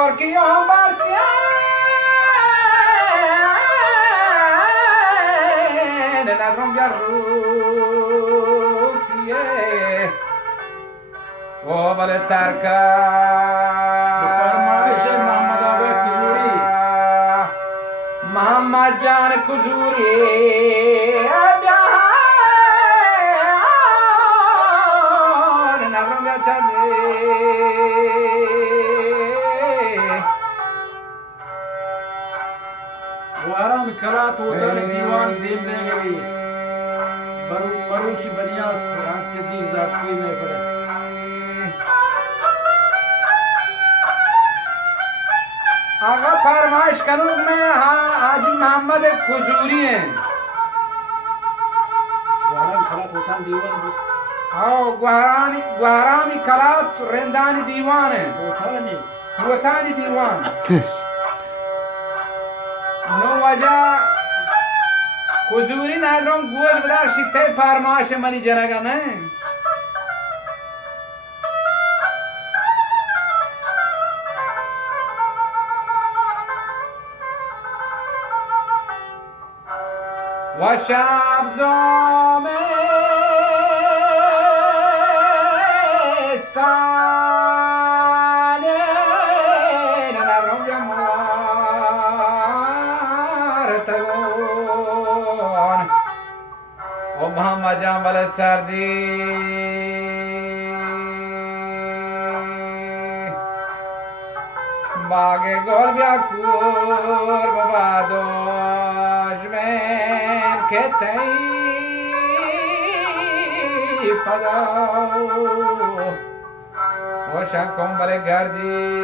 Torquillon Bastien la rombia Russie o vale tarka فرمایش محمد آقا کزوری محمد جان کزوری la rombia chande وارم کلات ودار دیوان دیم دیگری بروش بنیاس صدیق ذات کوئی میں فرق آقا فرمائش کنوک میں حاجی محمد کزوری ہیں وارم کلات وطان دیوان بود او گوهرامی کلات رندانی دیوان ہیں وطانی وطانی دیوان نو وجہ کزوری ندارم گوش بدار شکتے فرمائش منی جنگا نہیں و شب زمستانه ندارم جمارتگون و محمد جان بله سردی باغ گل بیا کور بابا دشمن که تی پداو و شکم بله گردی